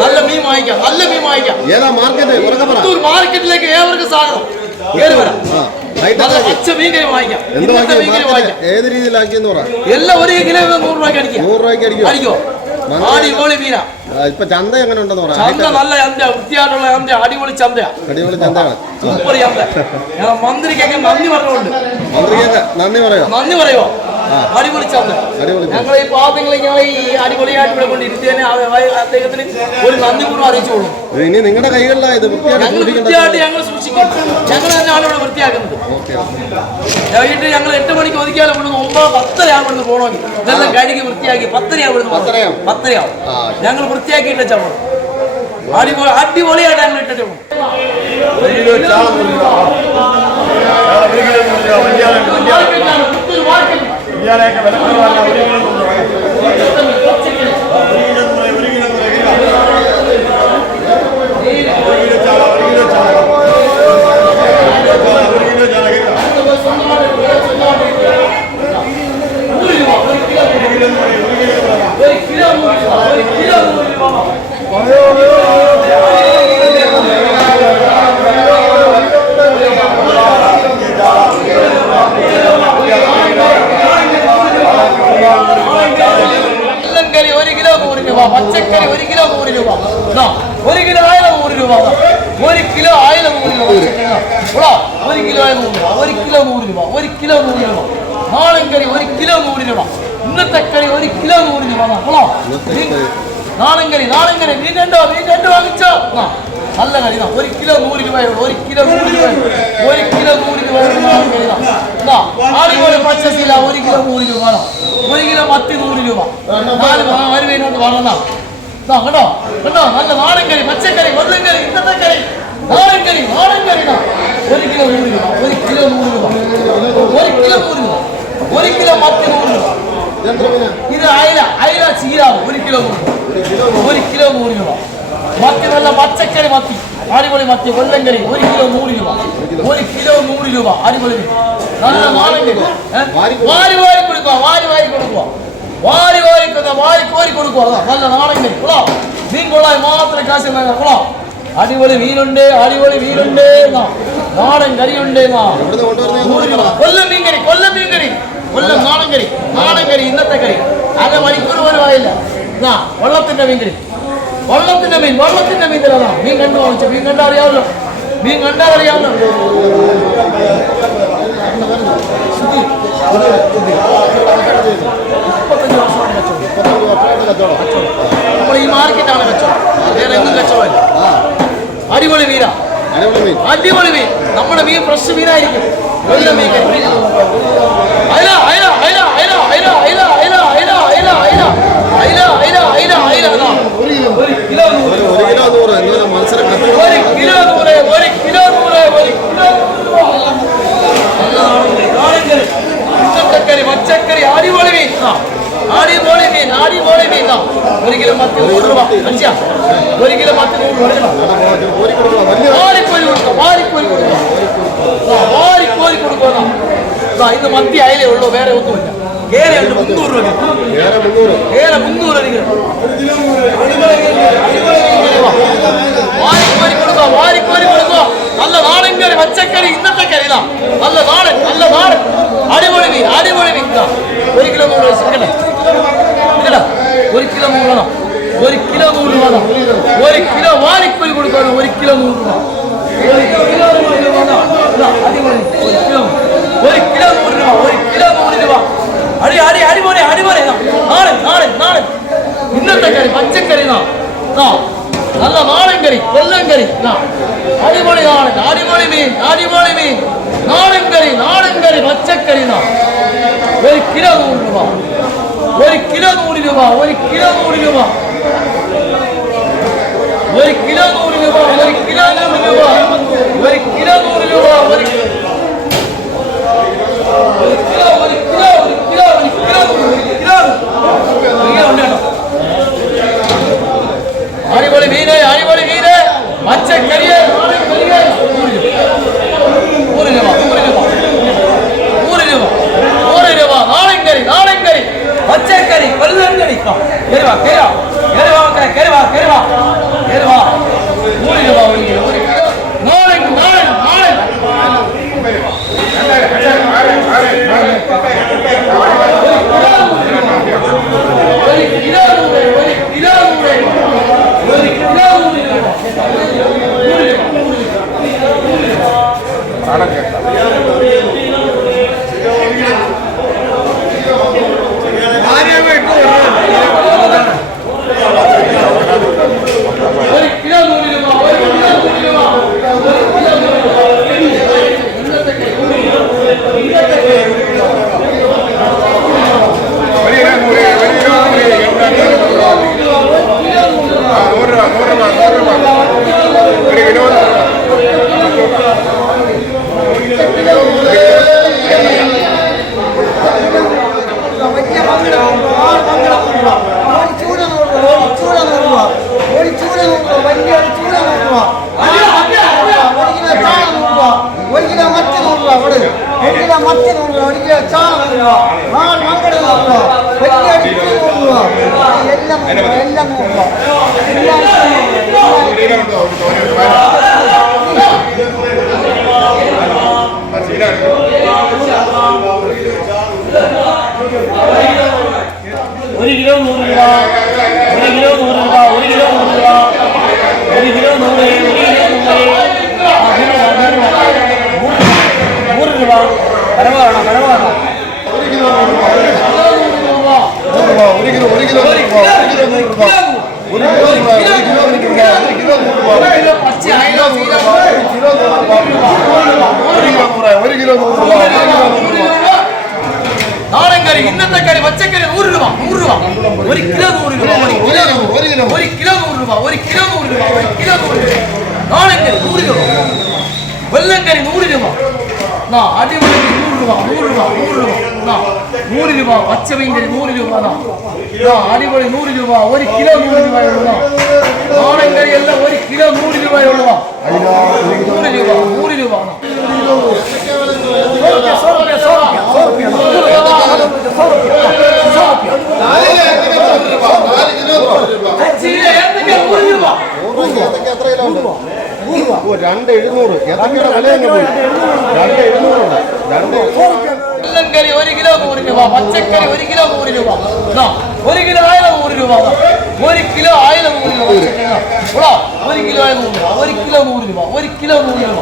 നല്ല മീൻ വാങ്ങിക്കാം നല്ല മീൻ വാങ്ങിക്കാം. ഏതാ മാർക്കറ്റ് പുത്തൂർ മാർക്കറ്റിലേക്ക് ഏവർക്കും സ്വാഗതം. കേറി വരാം. പച്ച മീൻ കറി വാങ്ങിക്കാം. മീൻ മാർക്കറ്റ് വാങ്ങിക്കാം. ഏത് രീതിയിലാക്കിയെന്ന് പറ. എല്ലാം ഒരു കിലോ നൂറ് രൂപയ്ക്ക് അടിക്കാം. നൂറ് രൂപയ്ക്ക് അടിക്കോ അടിപൊളി മീനാ. ഇപ്പൊ ചന്ത എങ്ങനെ ഉണ്ടെന്ന് പറ. ചന്ത നല്ല ചന്ത വൃത്തിയായിട്ടുള്ള ചന്ത അടിപൊളി ചന്തയാ അടിപൊളി ചന്തയാണ്. സൂപ്പർ ചന്ത. മന്ത്രിക്കൊക്കെ നന്ദി പറഞ്ഞുകൊണ്ട് മന്ത്രിയൊക്കെ നന്ദി പറയോ നന്ദി പറയുമോ അടിപൊളി ചന്ത അടിപൊളി ഞങ്ങൾ ഈ പാവങ്ങളെ ഞങ്ങൾ ഈ അടിപൊളിയായിട്ട് ഇവിടെ കൊണ്ട് ആ- അദ്ദേഹത്തിന് ഒരു നന്ദി പൂർവം അറിയിച്ചോളൂ ഇനി നിങ്ങളുടെ കൈകളിലായത് ഞങ്ങൾ വൃത്തിയായിട്ട് ഞങ്ങൾ സൂക്ഷിക്കും. ഞങ്ങൾ തന്നെയാണ് ഇവിടെ വൃത്തിയാക്കുന്നത്. ഓക്കെ വൈകിട്ട് ഞങ്ങൾ എട്ട് മണിക്ക് ഒതുക്കിയാലും ഇവിടുന്ന് ഒമ്പത് പത്തരയാവും ഇവിടുന്ന് പോകണമെങ്കിൽ ഇതെല്ലാം കഴുകി വൃത്തിയാക്കി പത്തരയാവും ഇവിടുന്ന്. പത്തരയാവും? പത്തരയാവും. ഞങ്ങൾ വൃത്തിയാക്കിയിട്ട് ചവണം അടിപൊളി അടിപൊളിയായിട്ട് ഞങ്ങൾ ഇട്ടിട്ട് പോകും ഇയാളെയൊക്കെ വിലക്കുറവല്ല ഒരു കറി ഒരു കിലോ നൂറ് രൂപ ഇന്നത്തെ കറി ഒരു കിലോ നൂറ് രൂപ. ഇവിടെ ഇന്നത്തെ കറി. നാളൻ കറി മീൻ കണ്ടോ മീൻ കണ്ടു വാങ്ങിച്ചോ നല്ല കറി ഒരു കിലോ നൂറ് രൂപയുള്ളൂ ഒരു കിലോ നൂറ് രൂപ ഒരു കിലോ നൂറ് രൂപ കറി ദാ. ദാ, ഒരു കിലോ നൂറ് രൂപ. ഒരു കിലോ മത്തി നൂറ് രൂപ നാല് ആ, ഒരു മീനോട്ട് വളർന്നാ കണ്ടോ കണ്ടോ നല്ല നാടൻ കറി പച്ചക്കറി കൊല്ലം കറി ഇന്നത്തെ കറി നാടൻ കറി നാടൻ കറി ഒരു കിലോ നൂറ് രൂപ ഒരു കിലോ നൂറ് രൂപ ഒരു കിലോ നൂറ് രൂപ ஒரு கிலோ மத்தி நூறு இது ஐலா ஐலா சீரா ஒரு கிலோ நூறு ஒரு கிலோ மூணு கிலோ மத்தி நல்ல மச்சக்கரை மத்தி. அடிமொழி மத்தி கொல்லங்கரை ஒரு கிலோ நூறு ரூபா. ஒரு கிலோ நூறு ரூபா. அடிமொழி நல்ல மாலங்கள் வாரி வாரி கொடுக்குவோம் வாரி வாரி கொடுக்குவோம் வாரி வாரி வாரி கோரி கொடுக்குவோம் நல்ல நாணயங்கள் குளம் மீன் குழாய் மாத்திர காசு குளம் അടിപൊളി മീനുണ്ട് അടിപൊളി മീനുണ്ട് നാടൻ കറിയുണ്ട് കൊല്ലം മീൻകറി കൊല്ലം മീൻകറി കൊല്ലം നാടൻ കറി നാടൻ കറി ഇന്നത്തെ കറി അര മണിക്കൂർ പോലും ആയില്ല എന്നാ വള്ളത്തിന്റെ മീൻ കറി വള്ളത്തിന്റെ മീൻ വള്ളത്തിന്റെ മീൻ തരാ. മീൻ കണ്ടു? വാങ്ങിച്ച മീൻ കണ്ടാ അറിയാമല്ലോ. മീൻ കണ്ടാ അറിയാമല്ലോ. ശുദ്ധി. മുപ്പത്തഞ്ച് വർഷമാണ് കച്ചവടം. നമ്മൾ ഈ മാർക്കറ്റാണ് കച്ചവടം. വേറെ എങ്ങും കച്ചവടമില്ല അടിപൊളി മീനാ. അടിപൊളി മീൻ. നമ്മുടെ മീൻ ഫ്രഷ് മീനായിരിക്കും. മീൻ. പച്ചക്കറി അടിപൊളി മീൻ അടിപൊളി മീൻ അടിപൊളി മീൻ ഒരു കിലോ മത്തി നൂറ് രൂപ അഞ്ചാ ഒരു കിലോ മത്തി നൂറ് രൂപ വാരിക്കോരി കൊടുക്കാം വാരിക്കോരി കൊടുക്കാം വാരിക്കോരി കൊടുക്കണം ഇന്ന് മത്തി അയലേ ഉള്ളൂ വേറെ ഒന്നുമില്ല. കേരയുണ്ട് മുന്നൂറ് രൂപ കേര മുന്നൂറ്. വാരിക്കോരി കൊടുക്കോ വാരിക്കോരി കൊടുക്കുക നല്ല നാടൻ കറി പച്ചക്കറി ഇന്നത്തെ കറി നല്ല നാടൻ നല്ല നാടൻ അടിപൊളി മീൻ അടിപൊളി മീൻ ഒരു കിലോ നൂറ് ഇരിക്കട്ടെ நான் நல்ல மானங்கரி கொல்லங்கரி நான் அடிமொழி நான் அடிமொழி மீன் அடிமொழி மீன். நாடுங்கரி நாடுங்கரி பச்சைக்கறி நான் ஒரு கிலோ நூறு ரூபா. ஒரு கிலோ நூறு ரூபா ஒரு கிலோ நூறு ரூபா. ஒரு கிலோ நூறு ரூபா ஒரு கிலோ நூறு ரூபா. ஒரு கிலோ நூறு ரூபா ஒரு கேரா கேரவா கேரவா கேரவா கேரவா ஊரிடுவா ஊரிடுவா நாளைக்கு நாளை நாளை ஆனா கேட்டா. ചാകരോ നാല് മക്കളെ നോക്കുക എല്ലാം എല്ലാം നോക്കുക എല്ലാം நாடங்கறி இன்னத்தக்கறி பச்சைக்கறி நூறு ரூபா நூறு ரூபா. ஒரு கிலோ நூறு ரூபா ஒரு கிலோ ஒரு கிலோ ஒரு கிலோ நூறு ரூபா ஒரு கிலோ நூறு ரூபா ஒரு கிலோ நூறு ரூபா. நாடங்கறி நூறு ரூபா. வெள்ளங்கறி நூறு ரூபா. நான் அடிமணி நூறு ரூபா நூறு ரூபா நூறு ரூபா. நூறு ரூபா பச்சை மீன்கறி நூறு ரூபா தான் அடிமணி நூறு ரூபா ஒரு கிலோ நூறு ரூபாய் எவ்வளோ? நாடங்கறி எல்லாம் ஒரு கிலோ நூறு ரூபாய் எவ்வளோ? நூறு ரூபா நூறு ரூபா രണ്ട് എഴുന്നൂറ് ഏത്തക്കയുടെ വില എങ്ങനെ പോയി രണ്ട് എഴുന്നൂറുണ്ട് രണ്ട് കറി ഒരു കിലോ നൂറ് രൂപ പച്ചക്കറി ഒരു കിലോ നൂറ് രൂപ ഒരു കിലോ ആയിരം നൂറ് രൂപ. ഒരു കിലോ ആയിരം നൂറ് രൂപ. ഒരു കിലോ ആയിരം നൂറ് രൂപ ഒരു കിലോ നൂറ് രൂപ ഒരു കിലോ നൂറ് രൂപ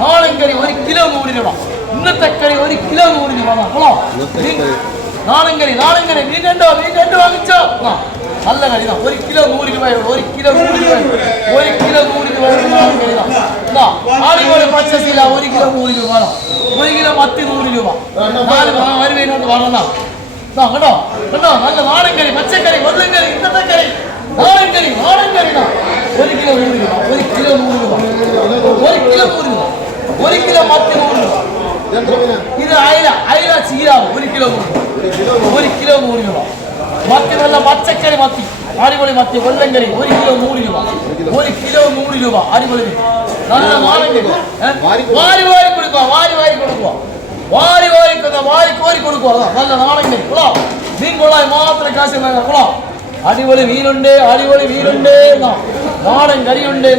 നാളൻ കറി ഒരു കിലോ നൂറ് രൂപ ഇന്നത്തെ കറി ഒരു കിലോ നൂറ് രൂപ നാടൻ കറി നാടൻ കറി മീൻ രണ്ടോ മീൻ കണ്ടു വാങ്ങിച്ചോ? നല്ല കറി. ഒരു കിലോ നൂറ് രൂപയുള്ളൂ ഒരു കിലോ നൂറ് രൂപ ഒരു കിലോ നൂറ് രൂപ. ദാ, ആടിക്കോട് ഒരു കിലോ നൂറ് രൂപ ദാ. ഒരു കിലോ മത്തി നൂറ് രൂപ. നാല് ഒരു മീനോട്ട് വളർന്ന കേട്ടോ കേട്ടോ നല്ല നാടൻ കറി പച്ചക്കറി വെള്ളം കറി ഇന്നത്തെ കറി നാടൻ കറി നാടൻ കറി ഒരു കിലോ നൂറ് രൂപ ഒരു കിലോ നൂറ് രൂപ. ഒരു കിലോ നൂറ് രൂപ. ഒരു കിലോ മത്തി നൂറ് രൂപ. ഇത് അയല അയല ചീരാവും ഒരു കിലോ ഒരു കിലോ നൂറ്. രൂപ. മത്തി നല്ല പച്ചക്കറി മത്തി. അടിപൊളി മത്തി. കൊല്ലങ്കറി ഒരു കിലോ നൂറ് രൂപ. ഒരു കിലോ നൂറ് രൂപ. അടിപൊളി നല്ല വാരി വാരി കൊടുക്കുക. വാരി വാരി കൊടുക്കുക. വാരി വാരി വാരി കോരി കൊടുക്കുക. നല്ല നാടൻ കുളോ മീൻ കൊള്ളാൻ മാത്രം കാശ് കുളോ അടിപൊളി മീനുണ്ട്. അടിപൊളി മീനുണ്ട്. നാടൻ കറിയുണ്ട്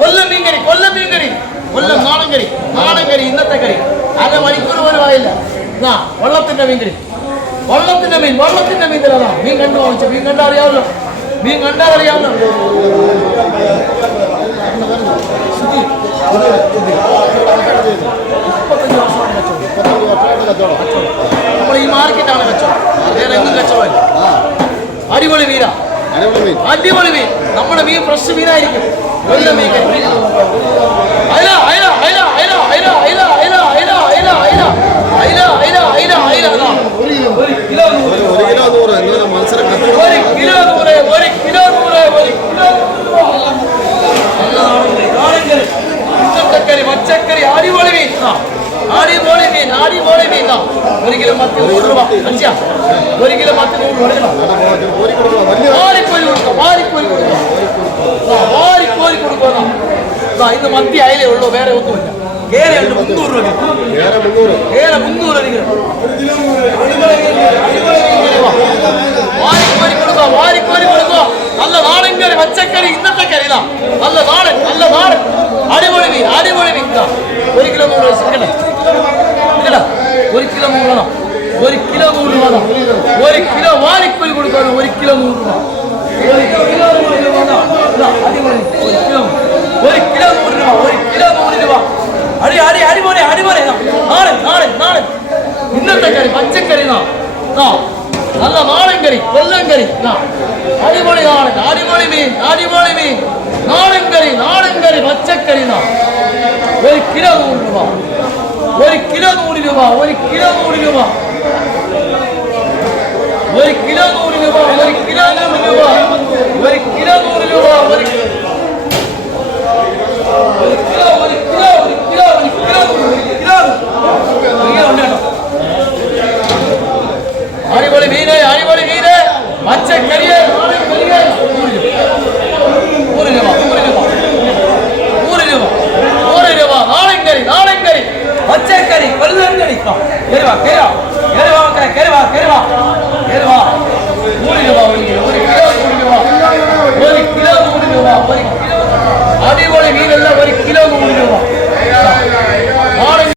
കൊല്ലം മീൻകറി കൊല്ലം മീൻ കറി. കൊല്ലം നാടൻ കറി നാടൻ കറി ഇന്നത്തെ കറി അര മണിക്കൂർ പോലും ആയില്ല. എന്നാ വള്ളത്തിന്റെ മീൻ കറി വള്ളത്തിന്റെ മീൻ വള്ളത്തിന്റെ മീൻ തരാ. മീൻ കണ്ടു? വാങ്ങിച്ച മീൻ കണ്ടാ അറിയാമല്ലോ. മീൻ കണ്ടാൽ അറിയാമല്ലോ. സുധി, മുപ്പത്തഞ്ച് വർഷമായിട്ട് കച്ചവടം. മുപ്പത്തഞ്ച് വർഷമായിട്ട് നമ്മൾ ഈ മാർക്കറ്റാണ് കച്ചവടം. വേറെ എങ്ങും കച്ചവടമില്ല അടിപൊളി മീനാ. അടിപൊളി മീൻ. നമ്മുടെ മീൻ ഫ്രഷ് മീനായിരിക്കും. നല്ല മീൻ. പച്ചക്കറി അടിപൊളി മീൻ അടിപൊളി മീൻ അടിപൊളി മീൻ ഒരു കിലോ മത്തി നൂറ് രൂപ മനുഷ്യ ഒരു കിലോ മത്തി നൂറ് കൊടുക്കണം വാരിക്കോരി കൊടുക്കാം വാരിക്കോരി കൊടുക്കാം വാരിക്കോരി കൊടുക്കണം ഇന്ന് മത്തി അയലേ ഉള്ളൂ വേറെ ഒന്നുമില്ല. കേരയുണ്ട് മുന്നൂറ് രൂപ വേറെ മുന്നൂറ്. കേര മുന്നൂറ് രൂപ വാരിക്കോരി കൊടുക്കുക വാരിക്കോരി കൊടുക്കുക നല്ല നാടൻ കറി പച്ചക്കറി ഇന്നത്തെ കറി ഇതാ നല്ല നാടൻ നല്ല നാടൻ അടിപൊളി മീൻ അടിപൊളി മീൻ ഇതാ ഒരു കിലോ നൂറ് ഇരിക്കട്ടെ ഇരിക്കട്ടെ ഒരു കിലോ നൂറ് വേണം ഒരു കിലോ നൂറ് രൂപ വേണം ഒരു കിലോ വാരിക്കോരി കൊടുക്കുക ഒരു കിലോ നൂറ് രൂപ ഒരു കിലോ നൂറ് രൂപ വേണം. ഇതാ, അടിപൊളി ഒരു കിലോ ഒരു കിലോ നൂറ് രൂപ ഒരു കിലോ നൂറ് രൂപ അടി അടി പോലെ അടിപൊളി പോലെ നാളെ നാളെ നാളെ. ഇന്നത്തെ കറി പച്ചക്കറി. നല്ല നാടൻ കറി കൊല്ലം കറി. അടിപൊളി നാടൻ അടിപൊളി മീൻ അടിപൊളി മീൻ. നാടൻ കറി നാടൻ കറി പച്ചക്കറി. ഒരു കിലോ നൂറ് രൂപ. ഒരു കിലോ നൂറ് രൂപ ഒരു കിലോ നൂറ് രൂപ. ഒരു കിലോ നൂറ് രൂപ ഒരു കിലോ നൂറ് രൂപ. ഒരു കിലോ നൂറ് രൂപ ഒരു കിലോ 이게 원래